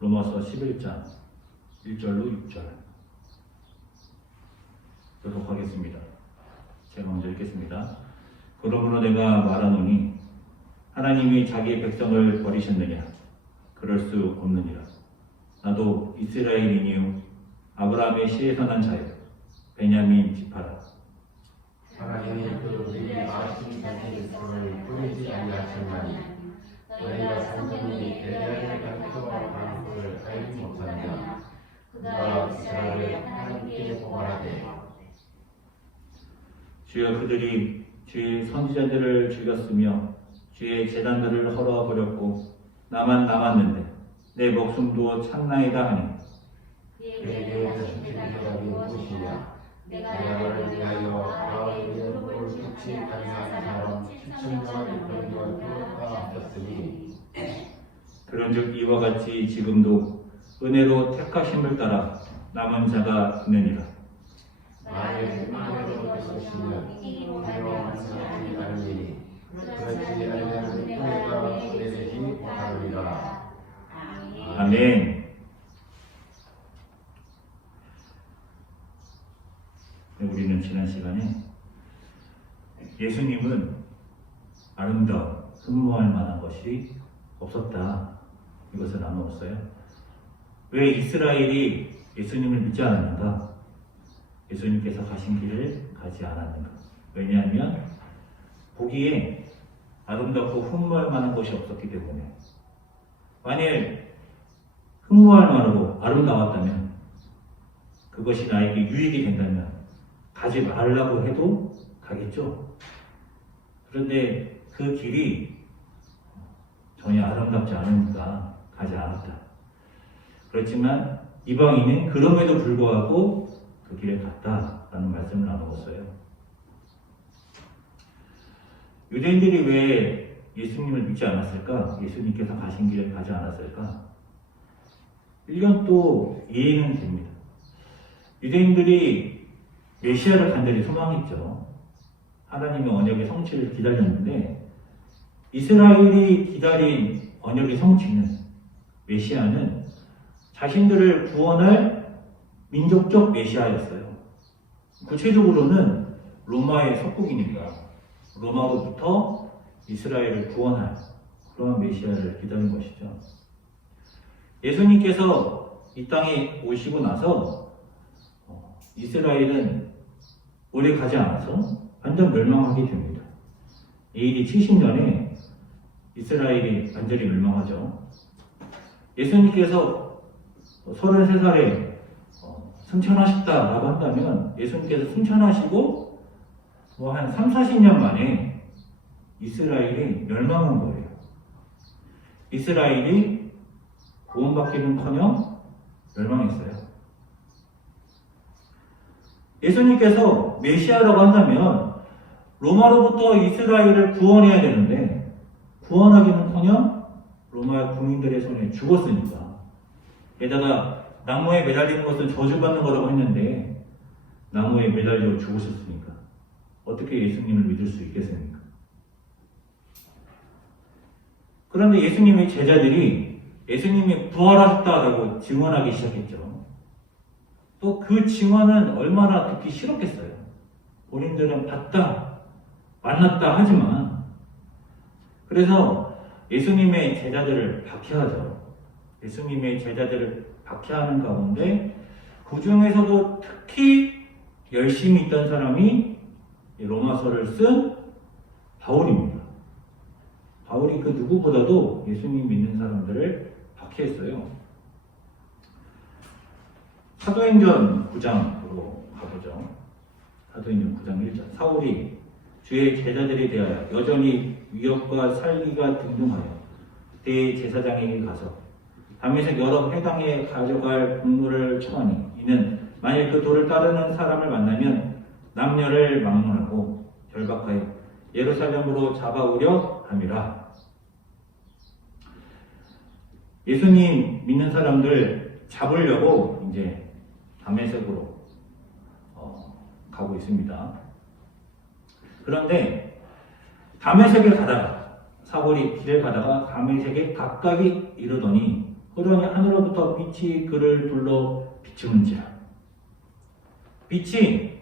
로마서 11장 1절로 6절 교독하겠습니다. 제가 먼저 읽겠습니다. 그러므로 내가 말하노니 하나님이 자기의 백성을 버리셨느냐? 그럴 수 없느니라. 나도 이스라엘이니요 아브라함의 씨에서 난 자요 베냐민 지파라. 하나님이 그들이 마신 자기 백성을 부르지 아니하셨나니 너희가 산전이 엘리야의 강토와 강토를 알지 못하느냐. 그가 이스라엘을 하나님께 보아하되 주여 그들이 주의 선지자들을 죽였으며 주의 제단들을 헐어버렸고 나만 남았는데 내 목숨도 참나이다 하니 그에게 주께서 무엇이냐. 내가 너를 위하여 아브라함의 무릎을 꿇지 아니한 사람 7천만 병력을 부르다 하셨으니 그런즉 이와 같이 지금도 은혜로 택하심을 따라 남은 자가 있느니라. 만일 은혜로 되시면 이와 같이 아니하리니 그렇지 아니하면 은혜가 은혜되지 못하리라. 아멘. 우리는 지난 시간에 예수님은 아름다운 흠모할 만한 것이 없었다, 이것을 나누었어요. 왜 이스라엘이 예수님을 믿지 않았는가? 예수님께서 가신 길을 가지 않았는가? 왜냐하면 보기에 아름답고 흠모할 만한 것이 없었기 때문에. 만일 흠모할 만하고 아름다웠다면, 그것이 나에게 유익이 된다면 가지 말라고 해도 가겠죠. 그런데 그 길이 전혀 아름답지 않으니까 가지 않았다. 그렇지만 이방인은 그럼에도 불구하고 그 길에 갔다라는 말씀을 나누었어요. 유대인들이 왜 예수님을 믿지 않았을까? 예수님께서 가신 길을 가지 않았을까? 1년 또 이해는 됩니다. 유대인들이 메시아를 간절히 소망했죠. 하나님의 언약의 성취를 기다렸는데 이스라엘이 기다린 언약의 성취는, 메시아는 자신들을 구원할 민족적 메시아였어요. 구체적으로는 로마의 속국이니까 로마로부터 이스라엘을 구원할 그런 메시아를 기다린 것이죠. 예수님께서 이 땅에 오시고 나서 이스라엘은 오래 가지 않아서 완전 멸망하게 됩니다. AD 70년에 이스라엘이 완전히 멸망하죠. 예수님께서 33살에 승천하셨다라고 한다면 예수님께서 승천하시고 한 3, 40년 만에 이스라엘이 멸망한 거예요. 이스라엘이 구원받기는커녕 멸망했어요. 예수님께서 메시아라고 한다면 로마로부터 이스라엘을 구원해야 되는데 구원하기는커녕 로마 군인들의 손에 죽었으니까, 게다가 나무에 매달리는 것은 저주받는 거라고 했는데 나무에 매달려 죽으셨으니까 어떻게 예수님을 믿을 수 있겠습니까? 그런데 예수님의 제자들이 예수님이 부활하셨다라고 증언하기 시작했죠. 또 그 증언은 얼마나 듣기 싫었겠어요. 본인들은 봤다, 만났다 하지만. 그래서 예수님의 제자들을 박해하죠. 예수님의 제자들을 박해하는 가운데 그 중에서도 특히 열심히 있던 사람이 로마서를 쓴 바울입니다. 바울이 그 누구보다도 예수님 믿는 사람들을 박해했어요. 사도행전 9장으로 가보죠. 사도행전 9장 1절. 사울이 주의 제자들에 대하여 여전히 위협과 살기가 등등하여 대제사장에게 가서 다메섹 여러 회당에 가져갈 공물을 청하니 이는 만일 그 도를 따르는 사람을 만나면 남녀를 막론하고 결박하여 예루살렘으로 잡아오려 함이라. 예수님 믿는 사람들 잡으려고 이제 다메섹으로 가고 있습니다. 그런데 다메섹에 가다가, 사울이 길을 가다가 다메섹에 가까이 이르더니 그러니 하늘로부터 빛이 그를 둘러 비추는지라. 빛이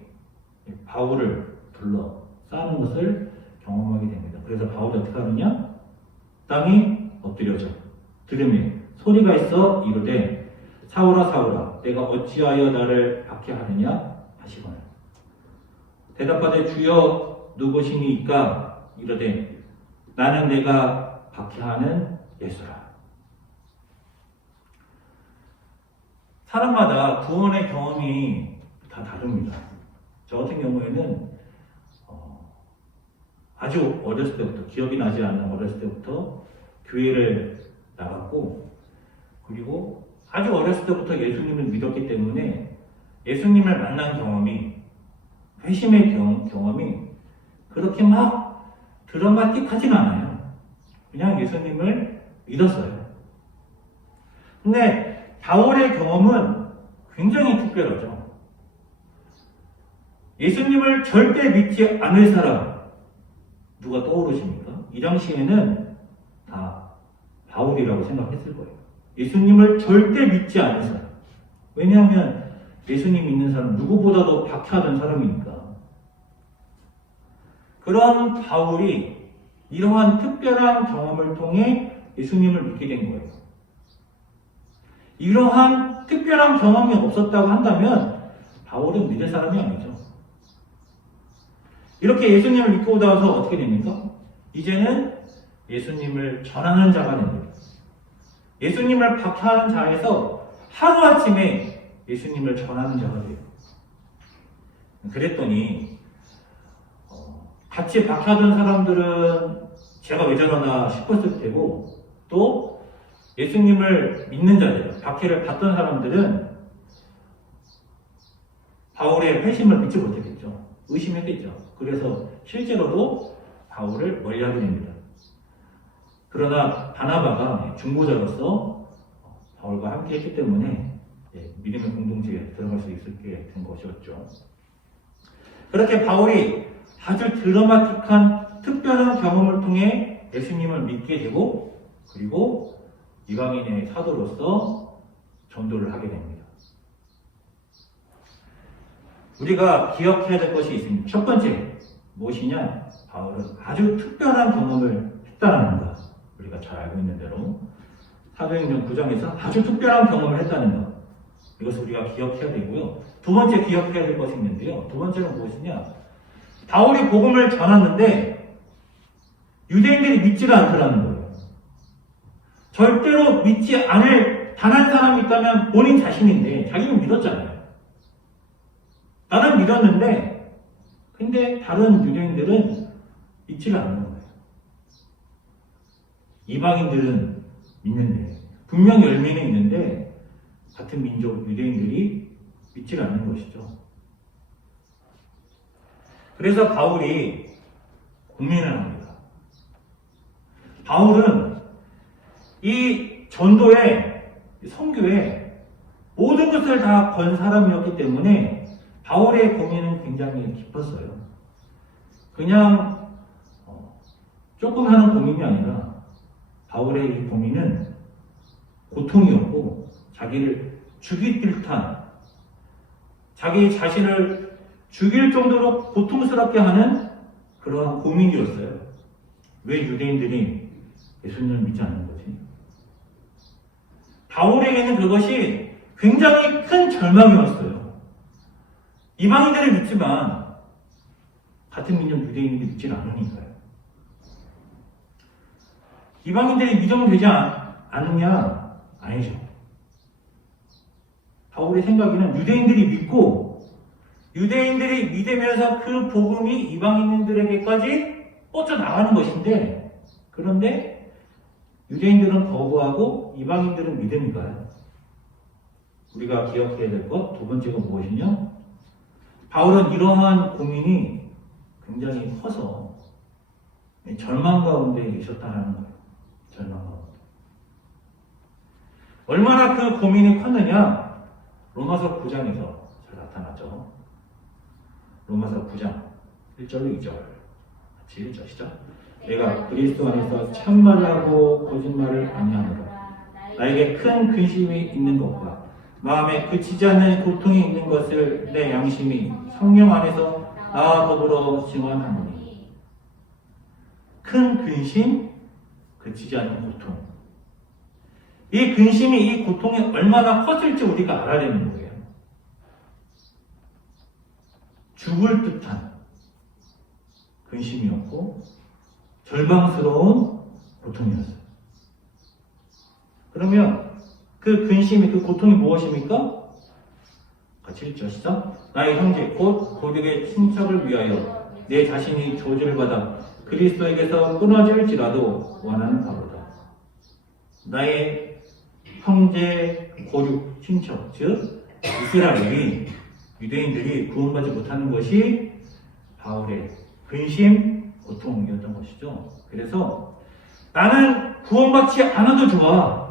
바울을 둘러 쌓는 것을 경험하게 됩니다. 그래서 바울이 어떻게 하느냐? 땅이 엎드려져 들음에 소리가 있어 이르되 사울아 사울아 내가 어찌하여 나를 박해하느냐 하시거늘. 대답하되 주여 누구시니까? 이르되 나는 내가 박해하는 예수라. 사람마다 구원의 경험이 다 다릅니다. 저 같은 경우에는 아주 어렸을 때부터, 기억이 나지 않는 어렸을 때부터 교회를 나갔고, 그리고 아주 어렸을 때부터 예수님을 믿었기 때문에 예수님을 만난 경험이, 회심의 경험이 그렇게 막 드라마틱하진 않아요. 그냥 예수님을 믿었어요. 근데 바울의 경험은 굉장히 특별하죠. 예수님을 절대 믿지 않을 사람 누가 떠오르십니까? 이 당시에는 다 바울이라고 생각했을 거예요. 예수님을 절대 믿지 않는 사람. 왜냐하면 예수님 믿는 사람 누구보다도 박해하던 사람이니까. 그런 바울이 이러한 특별한 경험을 통해 예수님을 믿게 된 거예요. 이러한 특별한 경험이 없었다고 한다면 바울은 믿을 사람이 아니죠. 이렇게 예수님을 믿고 나서 어떻게 됩니까? 이제는 예수님을 전하는 자가 됩니다. 예수님을 박해하는 자에서 하루아침에 예수님을 전하는 자가 돼요. 그랬더니 같이 박해하던 사람들은 제가 왜 저러나 싶었을 테고, 또 예수님을 믿는 자들, 박해를 받던 사람들은 바울의 회심을 믿지 못했겠죠. 의심했겠죠. 그래서 실제로도 바울을 멀리하게 됩니다. 그러나 바나바가 중보자로서 바울과 함께 했기 때문에 믿음의 공동체에 들어갈 수 있게 된 것이었죠. 그렇게 바울이 아주 드라마틱한 특별한 경험을 통해 예수님을 믿게 되고, 그리고 이방인의 사도로서 전도를 하게 됩니다. 우리가 기억해야 될 것이 있습니다. 첫 번째, 무엇이냐? 바울은 아주 특별한 경험을 했다는 것. 우리가 잘 알고 있는 대로 사도행전 9장에서 아주 특별한 경험을 했다는 것. 이것을 우리가 기억해야 되고요. 두 번째 기억해야 될 것이 있는데요. 두 번째는 무엇이냐? 바울이 복음을 전하는데 유대인들이 믿지를 않더라는 거예요. 절대로 믿지 않을 단 한 사람이 있다면 본인 자신인데, 자기는 믿었잖아요. 나는 믿었는데, 근데 다른 유대인들은 믿지를 않는 거예요. 이방인들은 믿는데, 분명히 열매는 있는데 같은 민족 유대인들이 믿지를 않는 것이죠. 그래서 바울이 고민을 합니다. 바울은 이 전도에, 선교에 모든 것을 다 건 사람이었기 때문에 바울의 고민은 굉장히 깊었어요. 그냥 조금 하는 고민이 아니라 바울의 이 고민은 고통이었고, 자기를 죽일 듯한, 자기 자신을 죽일 정도로 고통스럽게 하는 그러한 고민이었어요. 왜 유대인들이 예수님을 믿지 않는 거지? 바울에게는 그것이 굉장히 큰 절망이었어요. 이방인들을 믿지만 같은 민족 유대인들이 믿지 않으니까요. 이방인들이 믿으면 되지 않느냐? 아니죠. 바울의 생각에는 유대인들이 믿고, 유대인들이 믿으면서 그 복음이 이방인들에게까지 뻗쳐나가는 것인데, 그런데 유대인들은 거부하고 이방인들은 믿으니까요. 우리가 기억해야 될 것 두 번째가 무엇이냐? 바울은 이러한 고민이 굉장히 커서 절망 가운데 계셨다는 거예요. 절망 가운데. 얼마나 그 고민이 컸느냐? 로마서 9장에서 잘 나타나죠. 로마서 9장 1절로 2절 같이 읽으시죠. 내가 그리스도 안에서 참말하고 거짓말을 아니하노라. 나에게 큰 근심이 있는 것과 마음에 그치지 않는 고통이 있는 것을 내 양심이 성령 안에서 나와 더불어 증언하노니. 큰 근심, 그치지 않는 고통. 이 근심이, 이 고통이 얼마나 컸을지 우리가 알아야 되는 거예요. 죽을 듯한 근심이었고 절망스러운 고통이었어요. 그러면 그 근심이, 그 고통이 무엇입니까? 같이 읽죠. 시작. 나의 형제 곧 고백의 친척을 위하여 내 자신이 저주받아 그리스도에게서 끊어질지라도 원하는 바로다. 나의 형제 고륙 친척, 즉 이스라엘이, 유대인들이 구원받지 못하는 것이 바울의 근심, 고통이었던 것이죠. 그래서 나는 구원받지 않아도 좋아.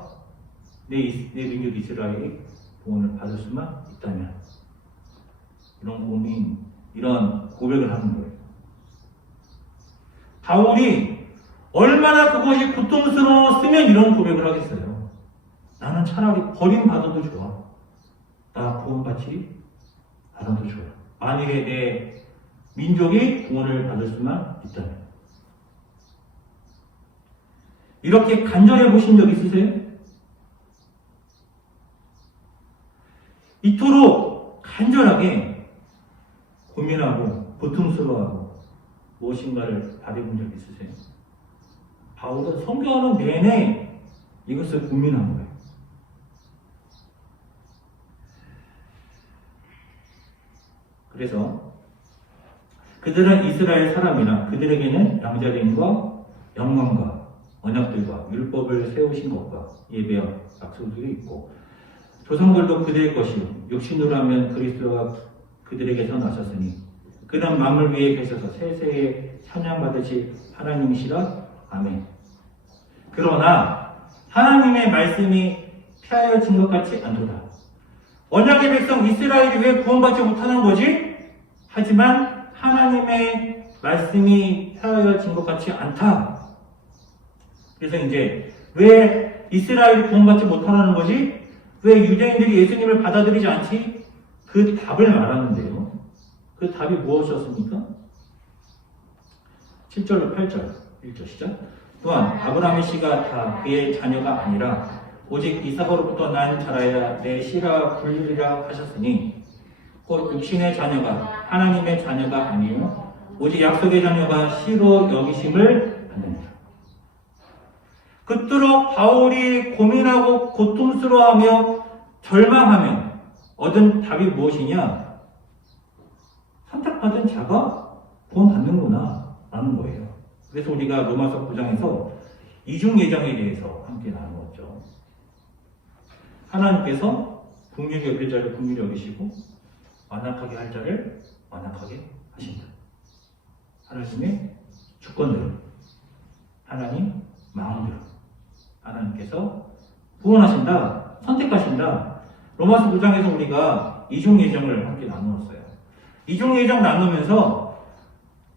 내 민족 이스라엘이 구원을 받을 수만 있다면. 이런 고민, 이런 고백을 하는 거예요. 바울이 얼마나 그것이 고통스러웠으면 이런 고백을 하겠어요. 나는 차라리 버림받아도 좋아. 나 구원받지 않아도 좋아. 만일에 내 민족이 구원을 받을 수만 있다면. 이렇게 간절해 보신 적 있으세요? 이토록 간절하게 고민하고 고통스러워하고 무엇인가를 바라본 적 있으세요? 바울은 선교하는 내내 이것을 고민한 거예요. 그래서 그들은 이스라엘 사람이나 그들에게는 양자됨과 영광과 언약들과 율법을 세우신 것과 예배와 약속들이 있고 조상들도 그들의 것이요 육신으로 하면 그리스도가 그들에게서 나셨으니 그는 만물 위에 계셔서 세세에 찬양받으실 하나님이시라. 아멘. 그러나 하나님의 말씀이 폐하여진 것 같지 않도다. 언약의 백성 이스라엘이 왜 구원받지 못하는 거지? 하지만 하나님의 말씀이 폐하여진 것 같지 않다. 그래서 이제 왜 이스라엘이 구원받지 못하는 거지? 왜 유대인들이 예수님을 받아들이지 않지? 그 답을 말하는데요. 그 답이 무엇이었습니까? 7절로 8절 읽죠. 시작. 또한 아브라함의 씨가 다 그의 자녀가 아니라 오직 이삭으로부터 난 자라야 내 씨라 불리리라 하셨으니 곧 육신의 자녀가 하나님의 자녀가 아니요 오직 약속의 자녀가 씨로 여기심을 받느니라. 그토록 바울이 고민하고 고통스러워하며 절망하며 얻은 답이 무엇이냐? 선택받은 자가 구원받는구나 라는 거예요. 그래서 우리가 로마서 9장에서 이중 예정에 대해서 함께 나누었죠. 하나님께서 긍휼히 여길 자를 긍휼히 여기시고 완악하게 할 자를 완악하게 하신다. 하나님의 주권대로, 하나님 마음대로 하나님께서 구원하신다, 선택하신다. 로마서 9장에서 우리가 이중 예정을 함께 나누었어요. 이중 예정 나누면서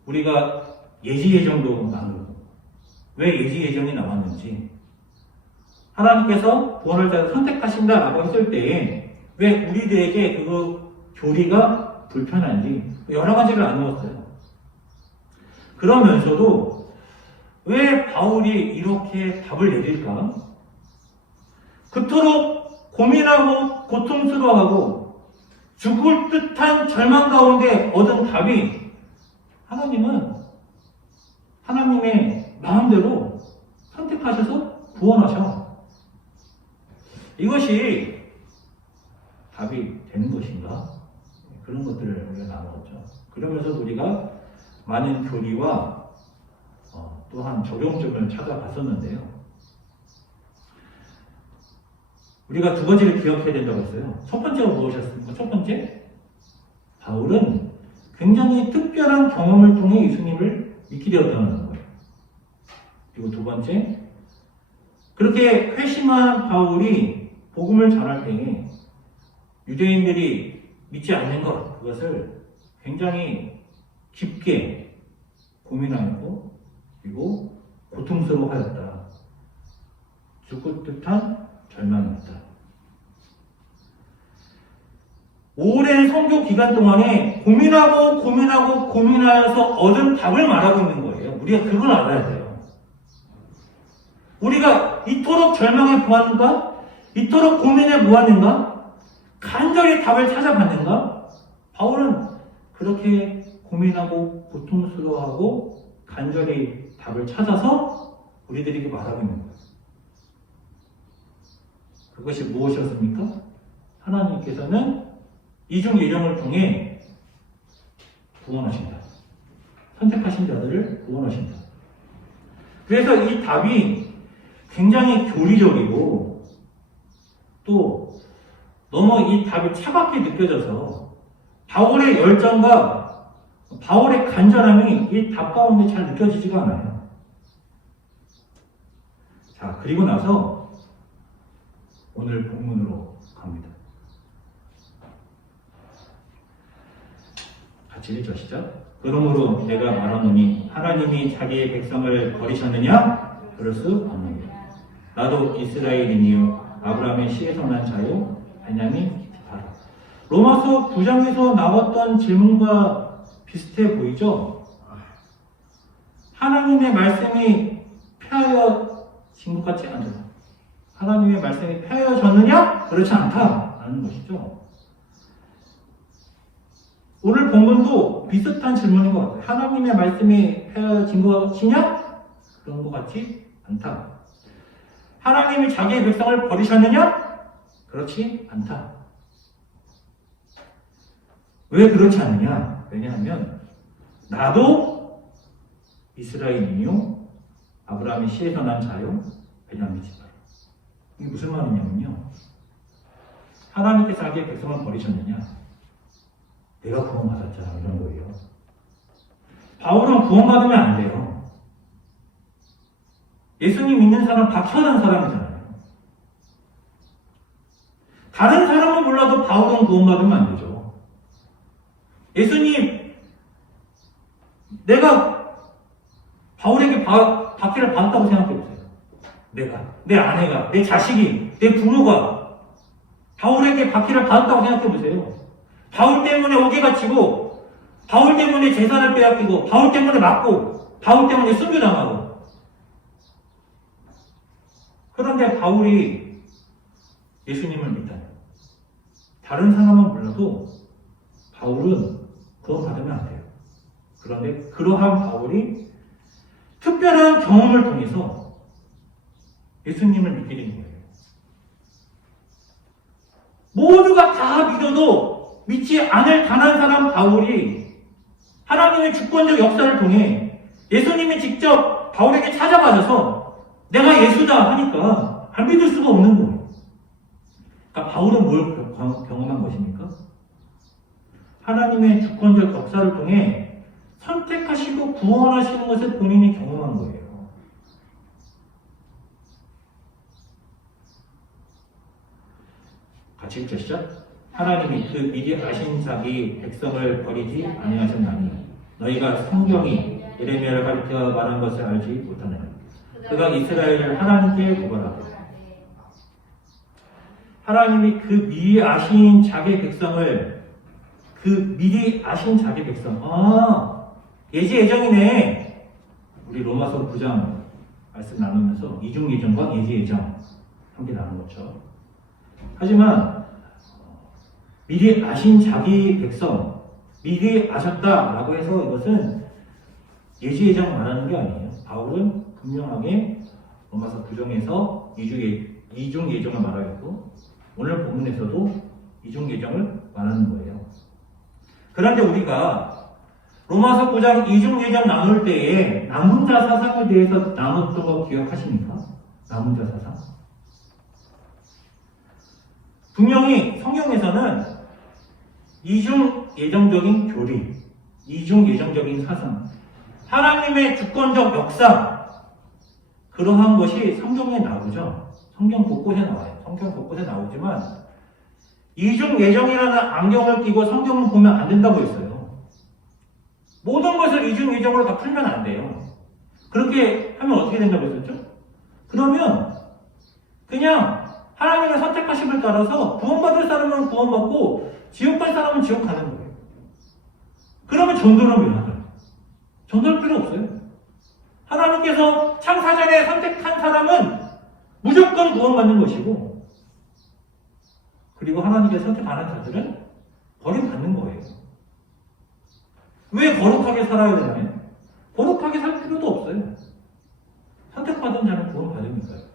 우리가 예지 예정도 나누고 왜 예지 예정이 나왔는지, 하나님께서 구원을 선택하신다라고 했을 때에 왜 우리들에게 그 교리가 불편한지 여러 가지를 나누었어요. 그러면서도 왜 바울이 이렇게 답을 내릴까? 그토록 고민하고 고통스러워하고 죽을 듯한 절망 가운데 얻은 답이 하나님은 하나님의 마음대로 선택하셔서 구원하셔. 이것이 답이 되는 것인가? 그런 것들을 우리가 나누었죠. 그러면서 우리가 많은 교리와 또한 적용점을 찾아봤었는데요. 우리가 두 가지를 기억해야 된다고 했어요. 첫 번째가 무엇이었습니까? 첫 번째, 바울은 굉장히 특별한 경험을 통해 예수님을 믿게 되었다는 거예요. 그리고 두 번째, 그렇게 회심한 바울이 복음을 전할 때에 유대인들이 믿지 않는 것, 그것을 굉장히 깊게 고민하고 그리고 고통스러워하였다. 죽을 듯한 절망했다. 오랜 선교 기간 동안에 고민하여서 얻은 답을 말하고 있는 거예요. 우리가 그걸 알아야 돼요. 우리가 이토록 절망해 보았는가? 이토록 고민해 보았는가? 간절히 답을 찾아봤는가? 바울은 그렇게 고민하고 고통스러워하고 간절히 답을 찾아서 우리들에게 말하고 있는 거예요. 그것이 무엇이었습니까? 하나님께서는 이중 예정을 통해 구원하신다. 선택하신 자들을 구원하신다. 그래서 이 답이 굉장히 교리적이고 또 너무 이 답이 차갑게 느껴져서 바울의 열정과 바울의 간절함이 이 답 가운데 잘 느껴지지가 않아요. 자, 그리고 나서 오늘 본문으로 갑니다. 같이 읽으시죠. 그러므로 내가 말하노니 하나님이 자기의 백성을 버리셨느냐? 그럴 수 없느니라. 나도 이스라엘이니요 아브라함의 씨에서 난 자요 베냐민 지파라. 로마서 9장에서 나왔던 질문과 비슷해 보이죠? 하나님의 말씀이 폐하여진 것 같지 않죠? 하나님의 말씀이 폐하여졌느냐? 그렇지 않다라는 것이죠. 오늘 본문도 비슷한 질문인 것 같아요. 하나님의 말씀이 폐하여진 것이냐? 그런 것 같지 않다. 하나님이 자기의 백성을 버리셨느냐? 그렇지 않다. 왜 그렇지 않느냐? 왜냐하면 나도 이스라엘이요 아브라함의 씨에서 난 자요 베냐민 지파라. 이게 무슨 말이냐면요. 하나님께서 자기의 백성을 버리셨느냐? 내가 구원받았잖아 이런 거예요. 바울은 구원받으면 안 돼요. 예수님 믿는 사람 다 태어난 사람이잖아요. 다른 사람은 몰라도 바울은 구원받으면 안 되죠. 예수님, 내가 바울에게 박해를 받았다고 생각해보세요. 내 아내가, 내 자식이, 내 부모가 바울에게 박해를 받았다고 생각해보세요. 바울 때문에 오개가 치고, 바울 때문에 재산을 빼앗기고, 바울 때문에 맞고, 바울 때문에 순교당하고. 그런데 바울이 예수님을 믿다니. 다른 사람은 몰라도 바울은 그건 받으면 안 돼요. 그런데 그러한 바울이 특별한 경험을 통해서 예수님을 믿게 된 거예요. 모두가 다 믿어도 믿지 않을 단 한 사람 바울이 하나님의 주권적 역사를 통해 예수님이 직접 바울에게 찾아가셔서 내가 예수다 하니까 안 믿을 수가 없는 거예요. 그러니까 바울은 뭘 경험한 것입니까? 하나님의 주권적 역사를 통해 선택하시고 구원하시는 것을 본인이 경험한 거예요. 같이 읽으시죠. 하나님이 그 미리 아신 자기 백성을 버리지 아니하셨나니 너희가 성경이 예레미야를 가리켜 말한 것을 알지 못하느냐. 그가 이스라엘을 하나님께 고발하고 하나님이 그 미리 아신 자기 백성을 예지 예정이네. 우리 로마서 9장 말씀 나누면서 이중 예정과 예지 예정 함께 나누었죠. 하지만 미리 아신 자기 백성, 미리 아셨다라고 해서 이것은 예지 예정 말하는 게 아니에요. 바울은 분명하게 로마서 9장에서 이중 예정을 말하였고 오늘 본문에서도 이중 예정을 말하는 거예요. 그런데 우리가 로마서 9장 이중 예정 나눌 때에 남문자 사상에 대해서 나눴던 거 기억하십니까? 남문자 사상. 분명히 성경에서는 이중 예정적인 교리, 이중 예정적인 사상, 하나님의 주권적 역사, 그러한 것이 성경에 나오죠. 성경 곳곳에 나와요. 성경 곳곳에 나오지만 이중 예정이라는 안경을 끼고 성경을 보면 안 된다고 했어요. 모든 것을 이중 예정으로 다 풀면 안 돼요. 그렇게 하면 어떻게 된다고 했었죠? 그러면 그냥 하나님의 선택하심을 따라서 구원받을 사람은 구원받고 지옥 갈 사람은 지옥 가는 거예요. 그러면 전도는 왜 하나요? 전도할 필요 없어요. 하나님께서 창사전에 선택한 사람은 무조건 구원받는 것이고, 그리고 하나님께서 선택 안 한 자들은 버림받는 거예요. 왜 거룩하게 살아야 되나요? 거룩하게 살 필요도 없어요. 선택받은 자는 구원받으니까요.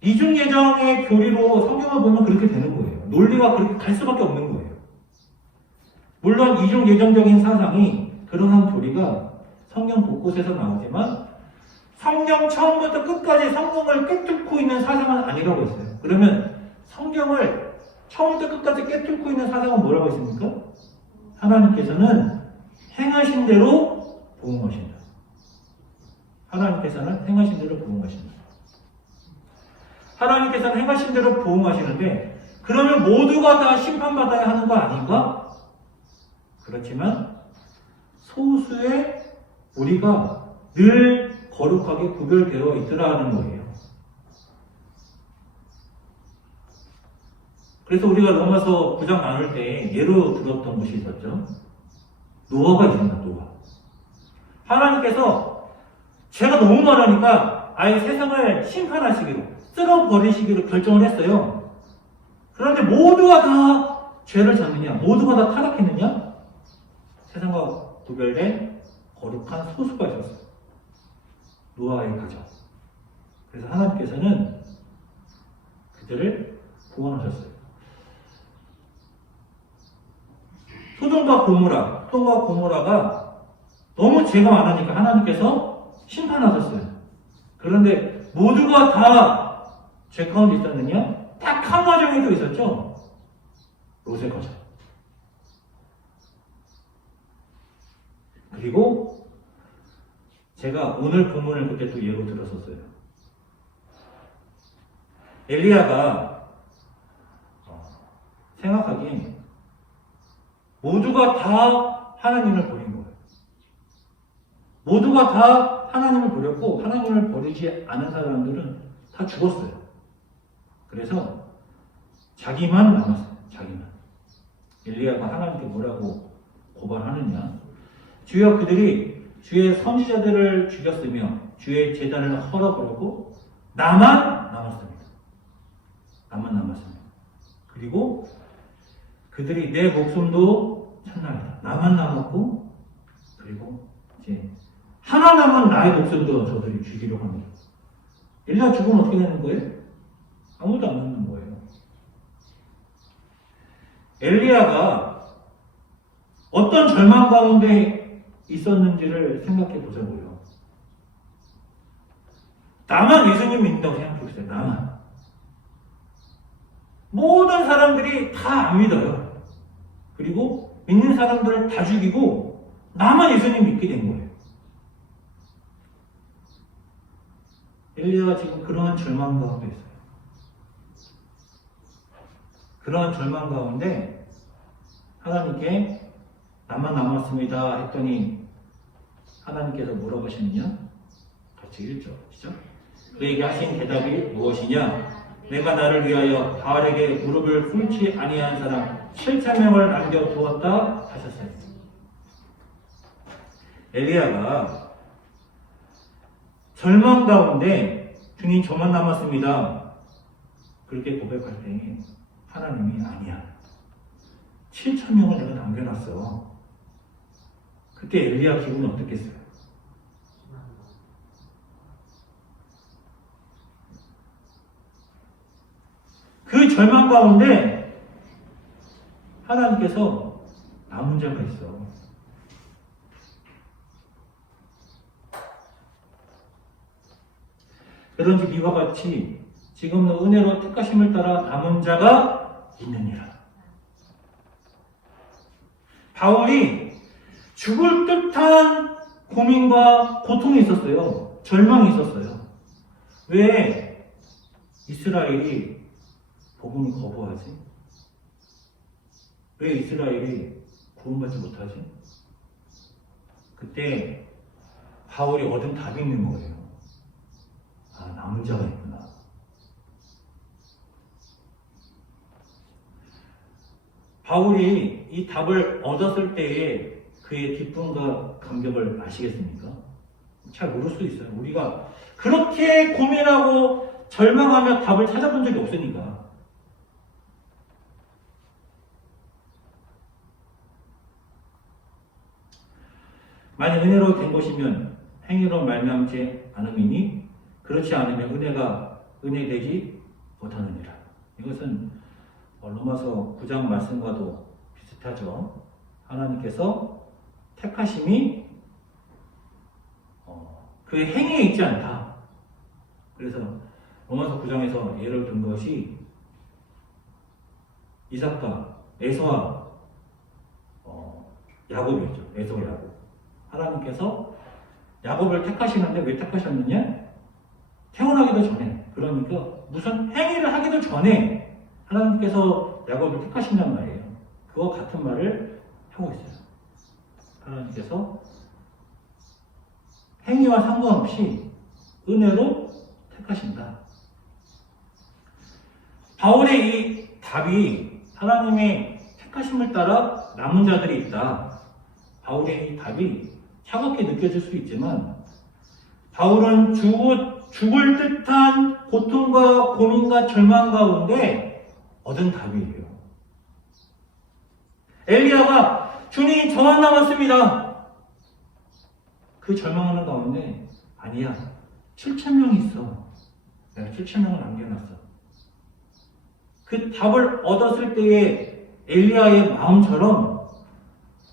이중예정의 교리로 성경을 보면 그렇게 되는 거예요. 논리가 그렇게 갈 수밖에 없는 거예요. 물론 이중예정적인 사상이 그러한 교리가 성경 곳곳에서 나오지만 성경 처음부터 끝까지 성경을 꿰뚫고 있는 사상은 아니라고 했어요. 그러면 성경을 처음부터 끝까지 꿰뚫고 있는 사상은 뭐라고 했습니까? 하나님께서는 행하신 대로 부응하신다. 하나님께서는 행하신 대로 부응하신다. 하나님께서는 행하신 대로 부응하시는데, 그러면 모두가 다 심판받아야 하는 거 아닌가? 그렇지만 소수의 우리가 늘 거룩하게 구별되어 있더라는 거예요. 그래서 우리가 로마서 9장 나눌 때 예로 들었던 것이 있었죠. 노아가 있습니다. 노아. 하나님께서 죄가 너무 많으니까 아예 세상을 심판하시기로, 쓸어버리시기로 결정을 했어요. 그런데 모두가 다 죄를 졌느냐? 모두가 다 타락했느냐? 세상과 구별된 거룩한 소수가 있었어요. 노아의 가정. 그래서 하나님께서는 그들을 구원하셨어요. 소돔과 고모라가 너무 죄가 많으니까 하나님께서 심판하셨어요. 그런데 모두가 다 죄 가운데 있었느냐? 딱 한 가정이 또 있었죠. 롯의 가정. 그리고 제가 오늘 본문을 그때 또 예로 들었었어요. 엘리야가 생각하기엔 모두가 다 하나님을 버린 거예요. 모두가 다 하나님을 버렸고 하나님을 버리지 않은 사람들은 다 죽었어요. 그래서 자기만 남았어요. 자기만. 엘리야가 하나님께 뭐라고 고발하느냐? 주여, 그들이 주의 선지자들을 죽였으며 주의 제단을 헐어버렸고 나만 남았습니다. 나만 남았습니다. 그리고 그들이 내 목숨도 찾나이다. 나만 남았고, 그리고 이제 하나 남은 나의 목숨도 저들이 죽이려고 합니다. 엘리야 죽으면 어떻게 되는 거예요? 아무도 안 남는 거예요. 엘리야가 어떤 절망 가운데 있었는지를 생각해 보자고요. 나만 예수님 믿는다고 생각해 보세요. 나만. 모든 사람들이 다 안 믿어요. 그리고 믿는 사람들을 다 죽이고 나만 예수님 믿게 된 거예요. 엘리야가 지금 그러한 절망 가운데 있어요. 그러한 절망 가운데 하나님께 나만 남았습니다 했더니 하나님께서 뭐라고 하시느냐? 같이 읽죠. 시작. 그에게 하신 대답이 무엇이냐? 내가 나를 위하여 바알에게 무릎을 꿇지 아니한 사람 7,000명을 남겨두었다 하셨어요. 엘리야가 절망 가운데 주님 저만 남았습니다. 그렇게 고백할 때 하나님이 아니야. 7,000명을 내가 남겨놨어. 그때 엘리야 기분이 어떻겠어요? 그 절망 가운데 하나님께서 남은 자가 있어. 그런지 이와 같이 지금도 은혜로 택하심을 따라 남은 자가 있느니라. 바울이 죽을 듯한 고민과 고통이 있었어요. 절망이 있었어요. 왜 이스라엘이 복음을 거부하지? 왜 이스라엘이 구원받지 못하지? 그때 바울이 얻은 답이 있는 거예요. 아, 남은 자가 있구나. 바울이 이 답을 얻었을 때의 그의 기쁨과 감격을 아시겠습니까? 잘 모를 수 있어요. 우리가 그렇게 고민하고 절망하며 답을 찾아본 적이 없으니까. 만약 은혜로 된 것이면 행위로 말미암지 않음이니 그렇지 않으면 은혜가 은혜되지 못하느니라. 이것은 로마서 9장 말씀과도 비슷하죠. 하나님께서 택하심이 그 행위에 있지 않다. 그래서 로마서 9장에서 예를 든 것이 이삭과 에서와 야곱이었죠. 에서와 야곱. 하나님께서 야곱을 택하시는데 왜 택하셨느냐? 태어나기도 전에, 그러니까 무슨 행위를 하기도 전에 하나님께서 야곱을 택하신단 말이에요. 그와 같은 말을 하고 있어요. 하나님께서 행위와 상관없이 은혜로 택하신다. 바울의 이 답이 하나님의 택하심을 따라 남은 자들이 있다. 바울의 이 답이 차갑게 느껴질 수 있지만 바울은 죽을 듯한 고통과 고민과 절망 가운데 얻은 답이에요. 엘리야가 주님 저만 남았습니다. 그 절망하는 가운데 아니야. 7,000명이 있어. 내가 7,000명을 남겨놨어. 그 답을 얻었을 때의 엘리야의 마음처럼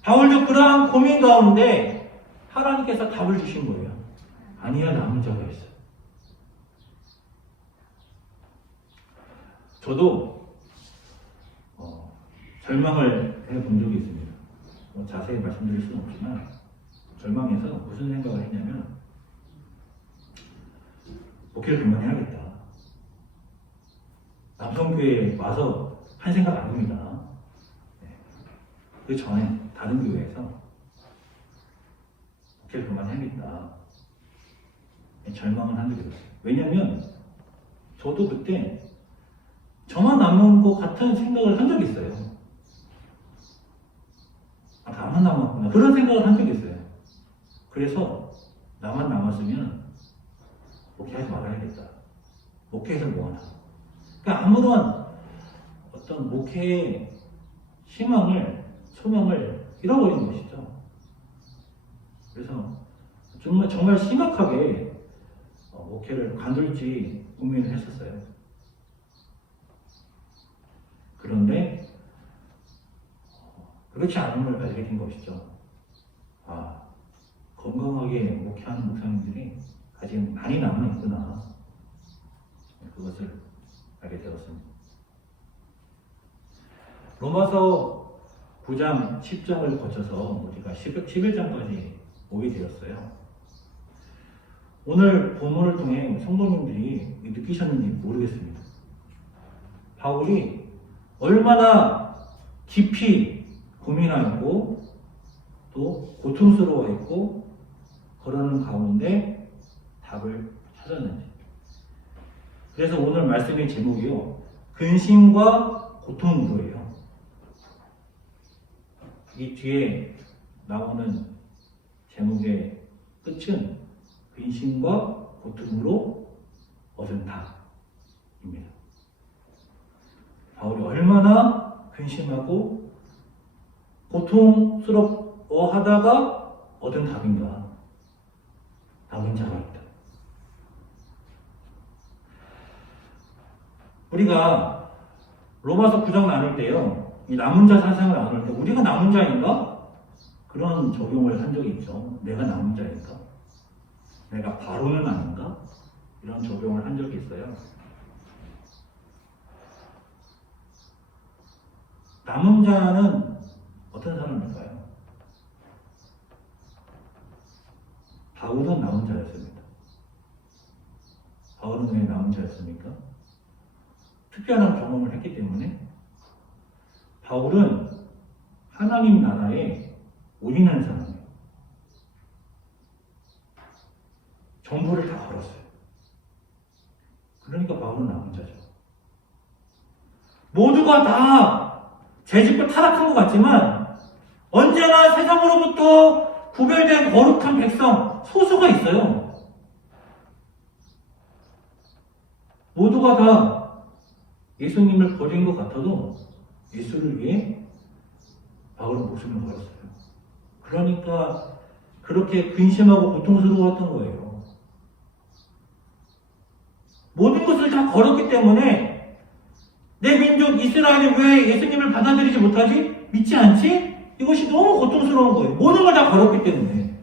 바울도 그러한 고민 가운데 하나님께서 답을 주신 거예요. 아니야, 남은 자가 있어. 저도 절망을 해본 적이 있습니다. 자세히 말씀드릴 수는 없지만 절망해서 무슨 생각을 했냐면 목회를 그만해야겠다. 남성교회에 와서 한 생각 안 합니다. 그 전에 다른 교회에서 목회를 그만해야겠다. 절망을 한 적이 있어요. 왜냐면 저도 그때 저만 남은 것 같은 생각을 한 적이 있어요. 아, 나만 남았구나. 그런 생각을 한 적이 있어요. 그래서 나만 남았으면 목회하지 말아야겠다. 목회에서 뭐하나. 그러니까 아무런 어떤 목회의 희망을, 소망을 잃어버린 것이죠. 그래서 정말 심각하게 목회를 관둘지 고민을 했었어요. 그런데 그렇지 않음을 알게 된 것이죠. 아, 건강하게 목회하는 목사님들이 아직 많이 남아있구나. 그것을 알게 되었습니다. 로마서 9장, 10장을 거쳐서 우리가 11장까지 오게 되었어요. 오늘 본문을 통해 성도님들이 느끼셨는지 모르겠습니다. 바울이 얼마나 깊이 고민하였고 또 고통스러워했고 그러는 가운데 답을 찾았는지. 그래서 오늘 말씀의 제목이요, 근심과 고통으로예요. 이 뒤에 나오는 제목의 끝은 근심과 고통으로 얻은 답입니다. 바울이 얼마나 근심하고 고통스러워 하다가 얻은 답인가. 남은 자가 있다. 우리가 로마서 9장 나눌 때요, 이 남은 자 사상을 나눌 때 우리가 남은 자인가? 그런 적용을 한 적이 있죠. 내가 남은 자인가? 내가 바로는 아닌가? 이런 적용을 한 적이 있어요. 남은 자는 어떤 사람일까요? 바울은 남은 자였습니다. 바울은 왜 남은 자였습니까? 특별한 경험을 했기 때문에. 바울은 하나님 나라에 올인한 사람이에요. 전부를 다 걸었어요. 그러니까 바울은 남은 자죠. 모두가 다 죄짓고 타락한 것 같지만 언제나 세상으로부터 구별된 거룩한 백성 소수가 있어요. 모두가 다 예수님을 버린 것 같아도 예수를 위해 바울은 목숨을 걸었어요. 그러니까 그렇게 근심하고 고통스러웠던 거예요. 모든 것을 다 걸었기 때문에 내 민족 이스라엘이 왜 예수님을 받아들이지 못하지? 믿지 않지? 이것이 너무 고통스러운 거예요. 모든 걸 다 걸었기 때문에.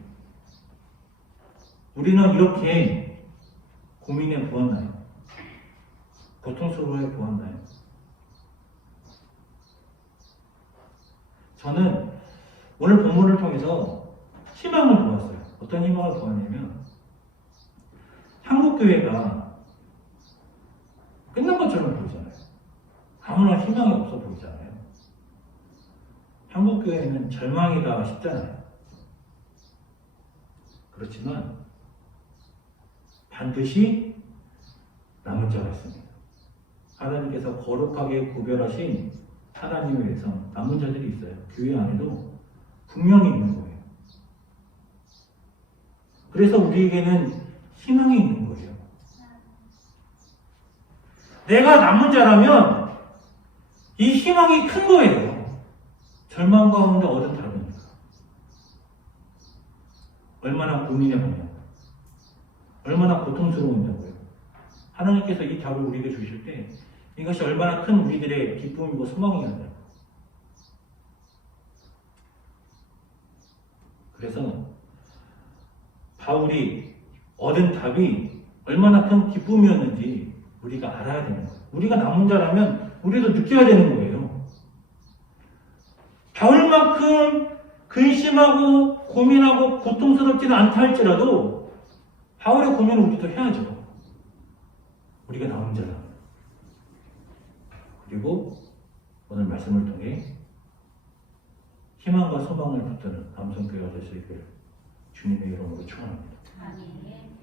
우리는 이렇게 고민해 보았나요? 고통스러워해 보았나요? 저는 오늘 본문을 통해서 희망을 보았어요. 어떤 희망을 보았냐면 한국교회가 끝난 것처럼 보이잖아요. 아무런 희망이 없어 보이잖아요. 한국교회는 절망이다 싶잖아요. 그렇지만 반드시 남은 자가 있습니다. 하나님께서 거룩하게 구별하신 하나님의 백성, 남은 자들이 있어요. 교회 안에도 분명히 있는 거예요. 그래서 우리에게는 희망이 있는 거예요. 내가 남은 자라면 이 희망이 큰 거예요. 절망 가운데 얻은 답이니까. 얼마나 고민해보냐. 얼마나 고통스러운다고요. 하나님께서 이 답을 우리에게 주실 때 이것이 얼마나 큰 우리들의 기쁨이고 소망이었나요. 그래서 바울이 얻은 답이 얼마나 큰 기쁨이었는지 우리가 알아야 되는 거예요. 우리가 남은 자라면 우리도 느껴야 되는 거예요. 바울만큼 근심하고 고민하고 고통스럽지는 않다 할지라도 바울의 고민을 우리도 해야죠. 우리가 남은 자다. 그리고 오늘 말씀을 통해 희망과 소망을 붙드는 남성교회가 될 수 있기를 주님의 이름으로 축원합니다. 아멘.